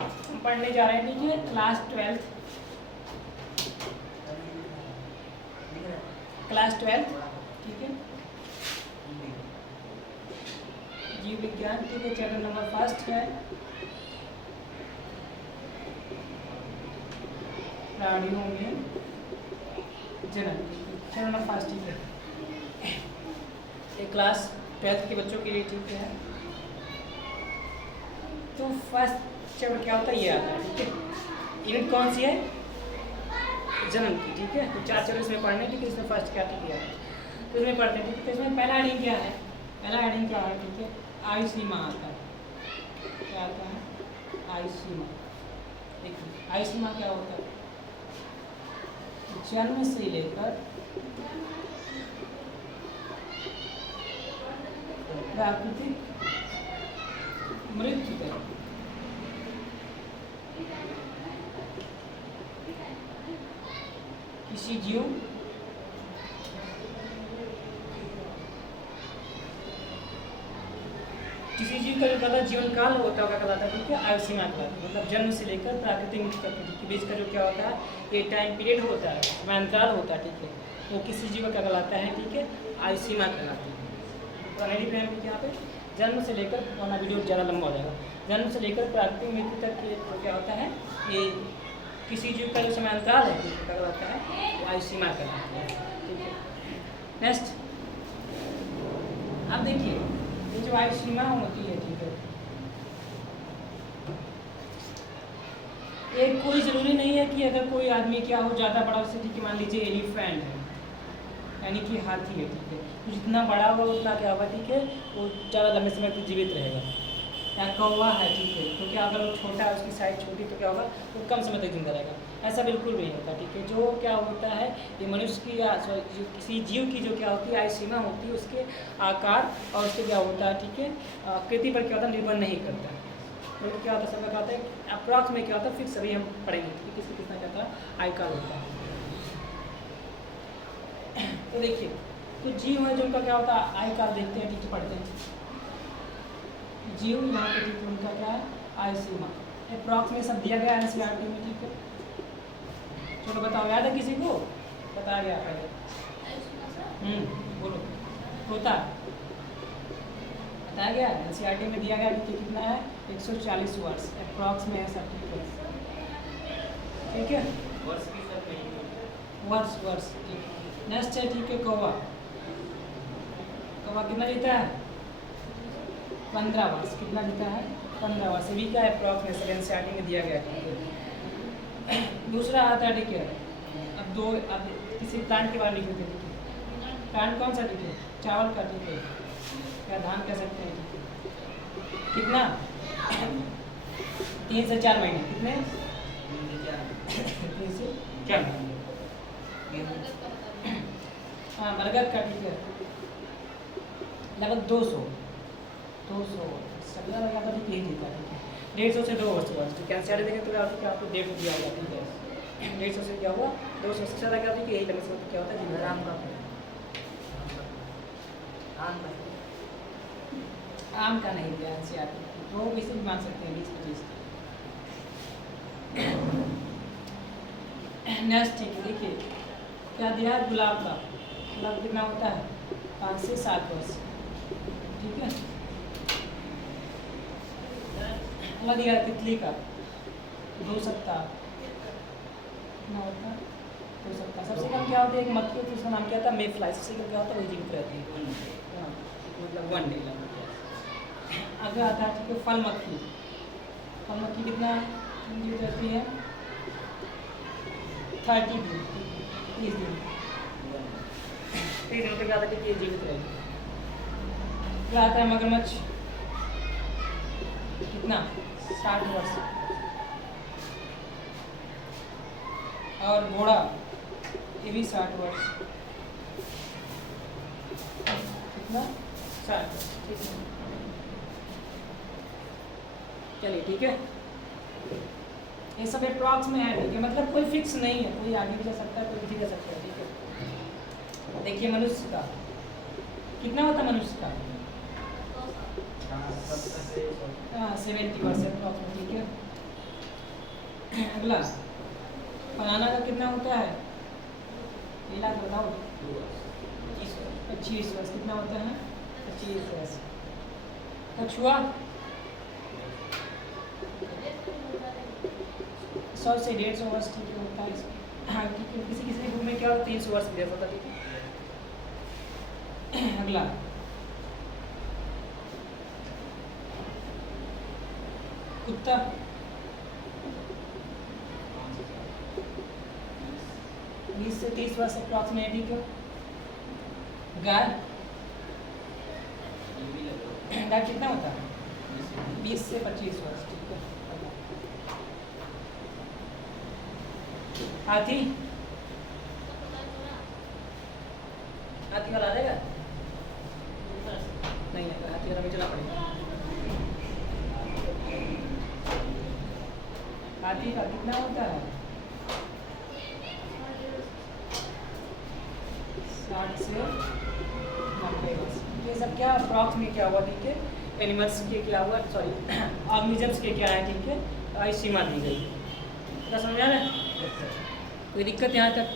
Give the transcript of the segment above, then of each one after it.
हम पढ़ने जा रहे हैं, ठीक है, क्लास 12 ठीक है, जीव विज्ञान, ठीक है, चैप्टर नंबर 1 है प्राणियों में जनन, चैप्टर नंबर 1, ठीक है, ये क्लास 12 के बच्चों के लिए, ठीक है। तो फर्स्ट चैप्टर क्या होता है, ये आता है, ठीक है। यूनिट कौन सी है, जन्म की, ठीक है। तो 4 चैप्टर इसमें पढ़ने, ठीक है। इसमें फर्स्ट क्या किया है, तो इसमें पढ़ते हैं, ठीक है। तो इसमें पहला हेडिंग क्या है, पहला हेडिंग क्या है, ठीक है, आयु सीमा आता है, क्या आता है, आयु सीमा। देखिए आयु सीमा क्या होता है, जन्म से लेकर प्राकृतिक मृत्यु तक किसी जीव का जो कहता है जीवन काल होता है, क्या कहलाता है, ठीक है, आयु सीमा कहलाता है। मतलब जन्म से लेकर प्राकृतिक मृत्यु तक के बीच का जो क्या होता है, ये टाइम पीरियड होता है, समयांतराल होता है, ठीक है, वो किसी जीव का क्या कहलाता है, ठीक है, आयु सीमा कहलाती है। तो अनेडी प्लान में यहाँ पे जन्म से लेकर, वरना वीडियो ज़्यादा लंबा हो जाएगा, जन्म से लेकर प्राकृतिक मृत्यु तक के तो क्या होता है, ये किसी जीव का जो समयांतराल है, ठीक है, क्या कहलाता है, वो आयु सीमा कहलाती है, ठीक है। नेक्स्ट, अब देखिए ये जो आयु सीमा होती है, ठीक है, एक कोई ज़रूरी नहीं है कि अगर कोई आदमी क्या हो ज़्यादा बड़ा उससे, ठीक है, मान लीजिए एलिफेंट है, यानी कि हाथी है, ठीक है, तो जितना बड़ा होगा उतना क्या होगा, ठीक है, वो ज़्यादा लंबे समय तक जीवित रहेगा। या कौवा है, ठीक है, तो क्या अगर वो छोटा है, उसकी साइज छोटी, तो क्या होगा, वो कम समय तक जिंदा रहेगा। ऐसा बिल्कुल नहीं होता, ठीक है। जो क्या होता है, ये मनुष्य की या किसी जीव की जो क्या होती है आयु सीमा होती है, उसके आकार और उसके क्या होता है, ठीक है, आकृति पर क्या होता है, निर्भर नहीं करता है। तो क्या होता है, समय क्या होता है, अप्रॉक्स में क्या होता है, फिक्स अभी हम पढ़ेंगे, ठीक है, किसी कितना क्या होता है, आयु काल होता है। तो देखिए, तो जीव है जिनका क्या होता है, आयु काल देखते हैं, ठीक है, पढ़ते हैं। जीव यहाँ पे, ठीक है, उनका क्या है, आयु सीमा अप्रॉक्स में सब दिया गया है एनसीईआरटी में, ठीक है। चलो बताओ, याद है किसी को, बताया गया पहले, बोलो, होता है, बताया गया एनसीईआरटी में दिया गया, ठीक है, कितना है, 140 वर्ष अप्रॉक्स में है सब, ठीक है, ठीक है, वर्ष, ठीक है। नेक्स्ट है, ठीक है, कौवा कितना जीता है, 15 वर्ष, कितना जीता है, 15 वर्ष, सभी का अप्रॉक्स में सब एनसीईआरटी में दिया गया, ठीक है। दूसरा आता है, ठीक है, अब किसी प्लांट के बारे में लिख देते हैं, ठीक है, प्लांट कौन सा, ठीक है, चावल का, ठीक है, क्या धान कह सकते हैं, ठीक है, कितना 3 से 4 महीने, कितने 3 से 4 महीने, हाँ, बरगद का, ठीक है, लगभग 200 सबसे ज़्यादा आता, ठीक है, यही जीता है, ठीक है, 150 से 2 वर्ष, ठीक है। एनसीईआरटी देखें तो क्या आपको 150 दिया होगा, ठीक है, 150 से क्या हुआ, 200 सबसे ज़्यादा क्या होती है, यही लंबे समय क्या होता है, जीवन आम का, आम का नहीं दिया एनसीईआरटी, वो किसी भी मान सकते हैं 20-25। नेक्स्ट, ठीक है, देखिए क्या दिया है, गुलाब का, गुलाब कितना होता है, 5 से 7 वर्ष, ठीक है। अगला दिया है तितली का, 2 सप्ताह, कितना होता है, 2 सप्ताह। सबसे कम क्या होता है, एक मक्खी होती है, उसका नाम क्या था, मे फ्लाई, सबसे कम क्या होता है, वही जीवित रहती है, मतलब 1 डे। आगे आता है, ठीक है, फल मक्खी कितना जीवित रहती है, 30 दिन, 30 दिन, 30 दिन तक आता है, जीवित रहेगी। अगला आता है मगरमच्छ, कितना 60 वर्ष, और घोड़ा, ये भी 60 वर्ष, कितना 60 वर्ष, ठीक है। चलिए, ठीक है, ये सब अप्रॉक्स में है, ठीक है, मतलब कोई फिक्स नहीं है, कोई आगे भी जा सकता है, कोई पीछे जा सकता है, ठीक है। देखिए मनुष्य का कितना होता है, मनुष्य का 70 वर्ष अप्रॉक्स में, ठीक है। अगला फलाना का कितना होता है, ये लाख बताओ। 25 वर्ष कितना होता है, 25 वर्ष। कछुआ 100 से 150 वर्ष ठीक है होता है। हाँ किसी किसी ग्रुप में क्या होता है 300 वर्ष भी होता है, ठीक है। अगला कुत्ता 20 से 30 वर्ष अप्रॉक्सीमेटली क्यों। गाय गाय कितना होता है 20 से 25 वर्ष ठीक है। हाथी हाथी वाला आ जाएगा नहीं आएगा, हाथी वाला में चला पड़ेगा। हाथी का कितना होता है 60 से 90 वर्ष। ये सब क्या अप्रॉक्स में क्या हुआ ठीक है, एनिमल्स के क्या हुआ, सॉरी ऑर्गेनिजम्स के क्या है ठीक है, आयु सीमा दी गई। क्या समझ आ रहा है, कोई दिक्कत यहाँ तक,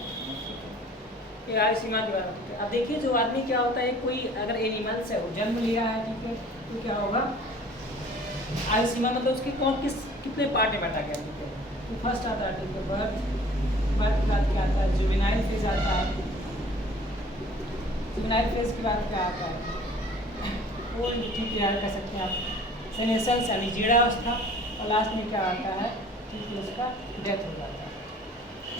ये आयु सीमा के बारे में ठीक है। अब देखिए जो आदमी क्या होता है, कोई अगर एनिमल्स है वो जन्म लिया है ठीक है, तो क्या होगा आयु सीमा मतलब उसके कौन कितने पार्ट में बांटा गया ठीक है। तो फर्स्ट आता है ठीक है बर्थ के बाद क्या आता है जुवेनाइल फेज आता है, जुवेनाइल फेज के बाद क्या आता है ओल्ड ठीक है याद कर सकते हैं आप, सेनेसेंस यानी जीर्णावस्था, और लास्ट में क्या आता है ठीक है उसका डेथ हो जाता है,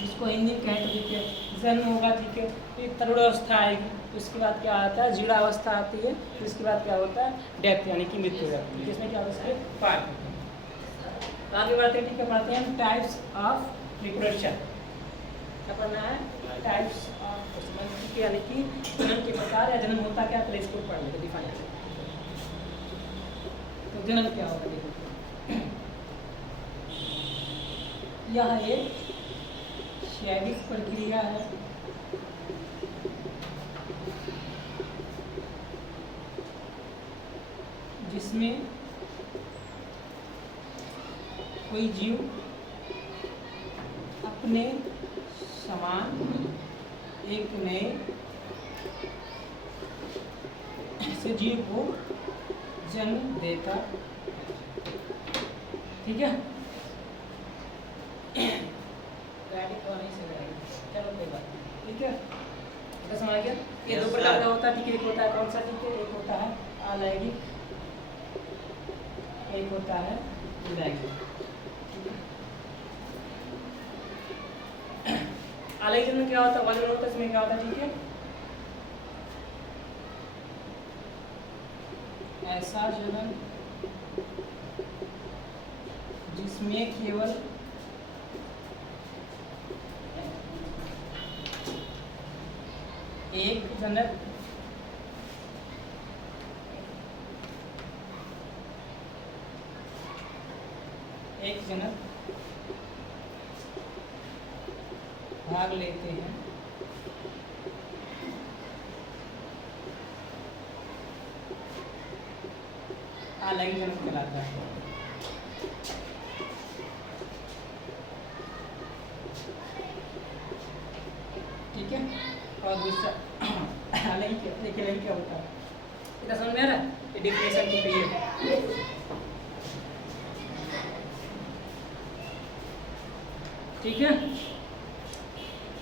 जिसको हिंदी में कहते ठीक है जन्म होगा ठीक है, फिर तरुणावस्था आएगी, उसके बाद क्या आता है जीर्णावस्था आती है, फिर उसके बाद क्या होता है डेथ यानी कि मृत्यु हो जाती है, जिसमें क्या होता है पार्ट होते हैं। आगे बढ़ते हैं ठीक है, पढ़ते हैं टाइप्स ऑफ रिप्रोडक्शन। क्या पढ़ना है टाइप्स ऑफ रिप्रोडक्शन यानी कि जन्म के प्रकार या जन्म होता क्या, पहले इसको पढ़ लेते डिफाइन। तो जन्म क्या होगा देखो, यह एक शारीरिक प्रक्रिया है जिसमें कोई जीव अपने समान एक नए से जीव को जन्म देता, ठीक है। चलो कोई बात नहीं ठीक है, तो समझ गया। ये दो प्रकार का होता है ठीक है, एक होता है कौन सा ठीक है, एक होता है अलैंगिक, एक होता है लैंगिक। अलैंगिक में क्या होता है, वजन होता है, इसमें क्या होता है ठीक है, ऐसा जन्म जिसमें केवल एक जनक भाग लेते हैं, अलैंगिक जन्म कहलाता है। ठीक है, और दूसरा अलैंगिक क्या होता है, इतना समझ में आ रहा है, ये डिफिनेशन की गई है। ठीक है,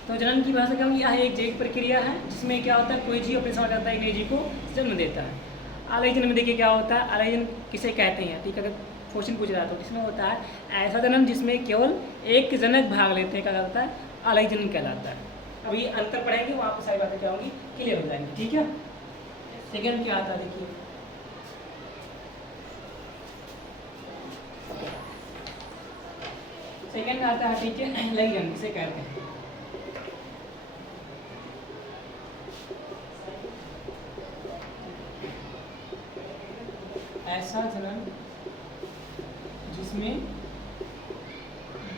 तो जन्म की भाषा क्या होगी, यह एक जैविक प्रक्रिया है जिसमें क्या होता है कोई जीव अपने समय करता है, एक नए जीव को जन्म देता है। अलैंगिक जन्म देखिए क्या होता है, अलैंगिक जन्म किसे कहते हैं ठीक है, अगर क्वेश्चन पूछ रहा तो इसमें होता है ऐसा जन्म जिसमें केवल एक जनक भाग लेते हैं, क्या कहलाता है अलैंगिक जन्म कहलाता है। अब ये अंतर पढ़ेंगे वहाँ पर सारी बातें क्या होंगी क्लियर हो जाएंगी। ठीक है, सेकेंड क्या आता है देखिए, सेकेंड आता है ठीक है अलैंगिक जन्म किसे कहते हैं। ऐसा जन्म जिसमें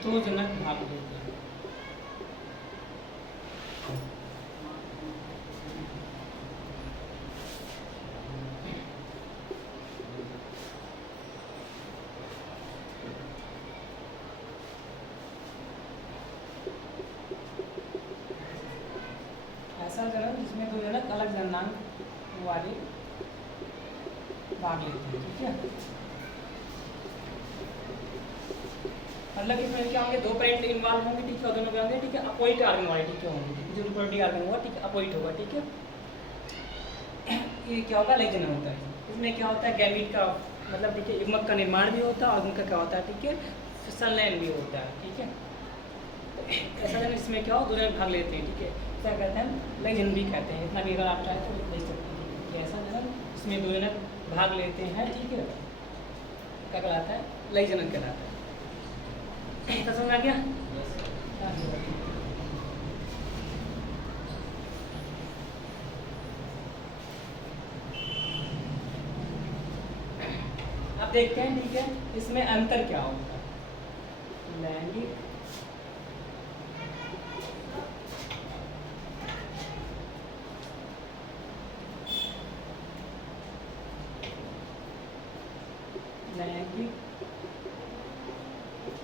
दो जनक भाग लेते हैं। वाले भाग लेते हैं, ठीक है। मतलब इसमें क्या होंगे, 2 पेरेंट इन्वॉल्व होंगे, ठीक है, और दोनों क्या होंगे, ठीक है, अपोजिट ऑर्गन वाले, ठीक है, होंगे, ठीक है, जो रिप्रोडक्टिव ऑर्गन होगा, ठीक है, अपोजिट होगा, ठीक है। ये क्या होगा, लेजन होता है। इसमें क्या होता है, गैमीट का मतलब, ठीक है, युग्मक का निर्माण भी होता है और उनका क्या होता है, ठीक है, संलयन भी होता है, ठीक है। ऐसा जन इसमें क्या हो, दोनों भाग लेते हैं, ठीक है, क्या कहते हैं, लेजन भी कहते हैं। इतना भी अगर आप चाहें तो देख सकते हैं कि ऐसा जन इसमें दोनों भाग लेते हैं, ठीक है, क्या कहलाता है, लेजन कहलाता है। समझ आ गया? अब देखते हैं, ठीक है, इसमें अंतर क्या होता है, लैंगिक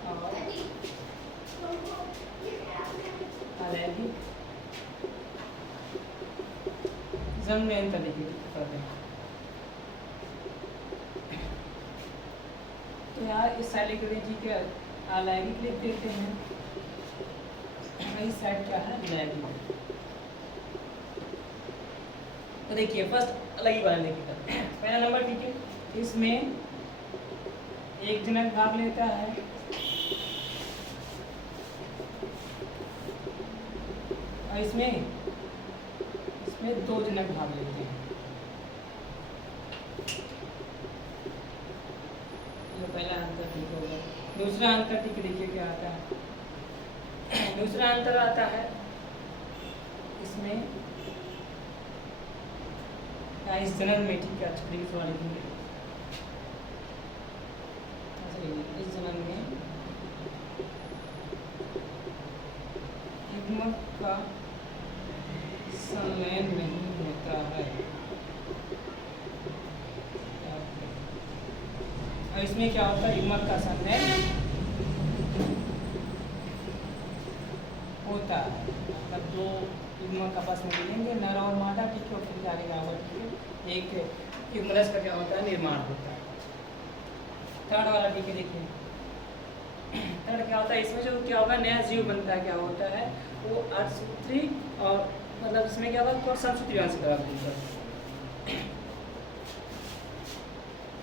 और अलैंगिक जन्म में अंतर देखिए करते हैं। तो यहाँ इस साइड लिख दें, ठीक है, अलैंगिक लिख देते हैं, इस साइड क्या है, लैंगिक। तो देखिए फर्स्ट अलग ही वाला देखिएगा, पहला नंबर, ठीक है, इसमें एक जनक भाग लेता है और इसमें 2 जनक भाग लेते हैं। ये पहला अंतर, ठीक होगा। दूसरा अंतर, ठीक है, देखिए क्या आता है, दूसरा अंतर आता है इसमें इस जनन में, ठीक है, इस वाले इस जनन में युग्मक का संलयन नहीं होता है और इसमें क्या होता है, युग्मक का संलयन होता है। मतलब 2 युग्मक आपस में मिलेंगे, नर और मादा, ठीक है, और फिर जाने का होगा, ठीक है, एक युग्मनज का क्या होता है, निर्माण होता है। थर्ड वाला, ठीक है, देखिए थर्ड क्या होता है, इसमें जो क्या होगा, नया जीव बनता है, क्या होता है, वो अर्धसूत्री और मतलब इसमें क्या होगा, तो संसूत्री वंश का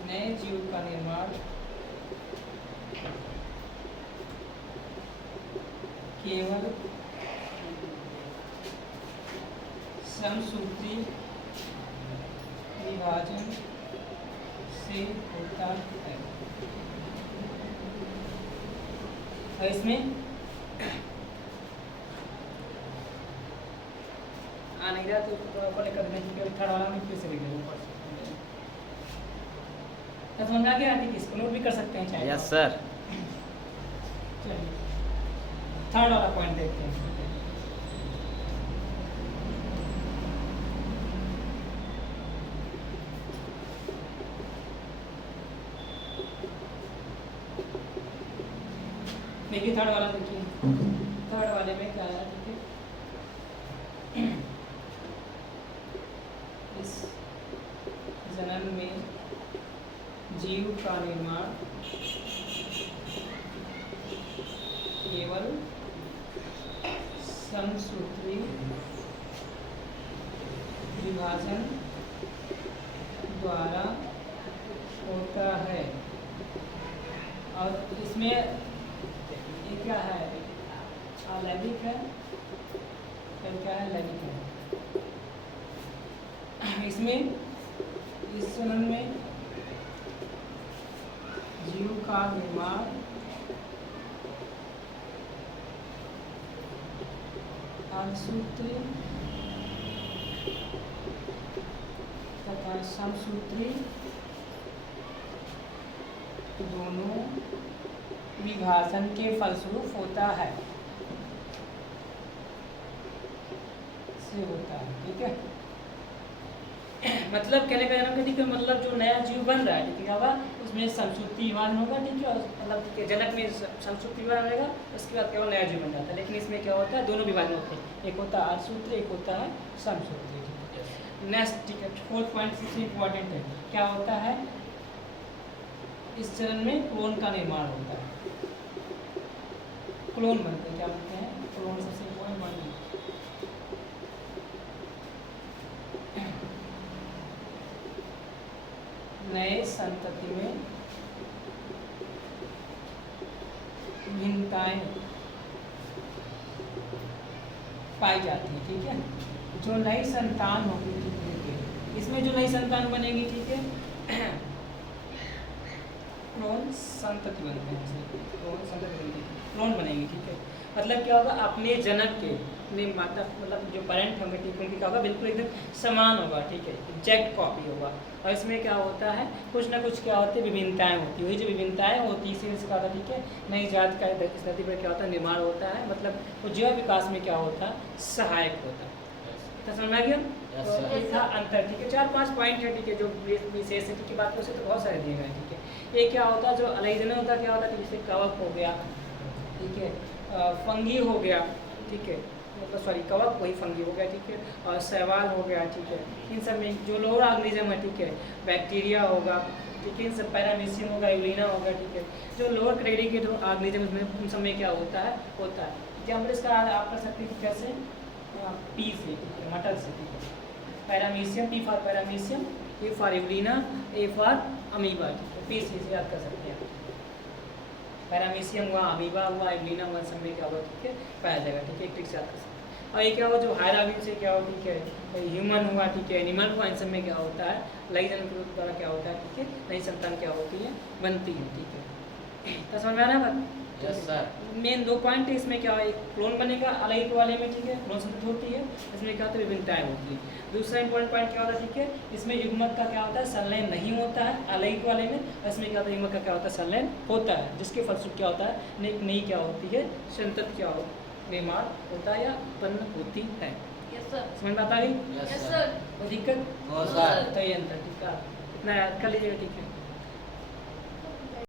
नए जीव का निर्माण केवल समसूत्री विभाजन से होता है। और इसमें आ नहीं रहा तो ऊपर लेकर देना, क्योंकि थर्ड वाला में फिर से लिख देना ऊपर से। तो समझ आ गया, ठीक है, इसको नोट भी कर सकते हैं चाहे। Yes sir. चलिए थर्ड वाला पॉइंट देखते हैं। देखिए थर्ड वाला, देखिए थर्ड वाले में क्या है, देखिए इस जनन में जीव का निर्माण केवल समसूत्री विभाजन द्वारा होता है। और इसमें ये क्या है, अलैंगिक है, फिर क्या है, लैंगिक है। इसमें इस जनन में जीव का निर्माण अर्धसूत्री तथा समसूत्री दोनों विभाजन के फलस्वरूप होता है, से होता है, ठीक है। मतलब कहने का मतलब, ठीक है, मतलब जो नया जीव बन रहा है, ठीक है, उसमें समसूत्री विभाजन होगा, ठीक है, मतलब जनक में समसूत्री विभाजन रहेगा, उसके बाद केवल नया जीव बन जाता है। लेकिन इसमें क्या होता है, दोनों विभाजन होते हैं, एक होता है अर्धसूत्री, एक होता है समसूत्री, ठीक है। नेक्स्ट ठीक है, फोर्थ पॉइंट सबसे इम्पोर्टेंट है, क्या होता है इस चरण में क्लोन का निर्माण होता है, क्लोन बनते हैं, क्या बनते हैं, क्लोन सबसे इम्पोर्टेंट बनते हैं। नए संतति में भिन्नताएं पाई जाती है, ठीक है। जो नई संतान होगी, ठीक है, इसमें जो नई संतान बनेगी, ठीक है, क्लोन संतति बनते हैं, क्लोन संतति बनती है, क्लोन बनेगी, ठीक है। मतलब क्या होगा, अपने जनक के, अपने माता मतलब जो पेरेंट होंगे, ठीक है, उनकी क्या होगा, बिल्कुल एकदम समान होगा, ठीक है, एग्जैक्ट कॉपी होगा। और इसमें क्या होता है, कुछ ना कुछ क्या होती है, विभिन्नताएं होती है, वही जो विभिन्नताएं होती है इसी क्या होता है, ठीक है, नई जात का इस धरती पर क्या होता है, निर्माण होता है, मतलब वो जीव विकास में क्या होता है, सहायक होता है। तो समझ में आ गया? तो एक था अंतर, ठीक है, 4-5 पॉइंट है, ठीक है, जो विशेष है, ठीक है, बात को से तो बहुत सारे दिए गए, ठीक है। एक क्या होता है, जो अलग होता है, क्या होता है, जैसे कवक हो गया, ठीक है, फंगी हो गया, ठीक है, मतलब सॉरी कवक वही फंगी हो गया, ठीक है, और शैवाल हो गया, ठीक है, इन सब में जो लोअर ऑर्गेनिज्म है, ठीक है, बैक्टीरिया होगा, ठीक है, इन सब पैरामीशियम होगा, यूलिना होगा, ठीक है, जो लोअर कैटेगरी के जो ऑर्गेनिज्म में उन सब में क्या होता है, एग्जाम्पल इसका आप कर सकते हैं कैसे, पी से, ठीक है, मटर से, ठीक है, paramecium, P for paramecium, E for Euglena, A for amoeba, ठीक है, पी से याद कर सकते हैं। पैरामीशियम हुआ, अमीबा हुआ, एग्लिना हुआ, सब में क्या हुआ, ठीक है, पाया जाएगा, ठीक है, एक ट्रिक से याद कर सकते हैं। और ये क्या हुआ, जो हायर ऑर्गेनिज्म से क्या हुआ, ठीक है, ह्यूमन हुआ, ठीक है, एनिमल हुआ, इन सब में क्या होता है, नई जन्म के द्वारा क्या होता है, ठीक है, नई संतान क्या होती है, बनती है, ठीक है। तो समझ में आ रहा है बात? Yes sir. मेन 2 पॉइंट है इसमें, क्या है, क्लोन बनेगा अलग वाले में, ठीक है, क्लोन संतति होती है, इसमें क्या होता है, विभिन्नताएं होती है। दूसरा इंपॉर्टेंट पॉइंट क्या होता है, ठीक है, इसमें युग्मक का क्या होता है, संलयन नहीं होता है अलग वाले में, इसमें क्या होता है, युग्मक का क्या होता है, संलयन होता है, जिसके फलस्वरूप क्या होता है, नई क्या होती है, संतति क्या हो निर्माण होता है या उत्पन्न होती है। Yes sir. समझ में आता है? Yes yes sir. सर। कोई दिक्कत? No sir. तो ये अंतर, ठीक है, इतना याद कर लीजिएगा, ठीक है।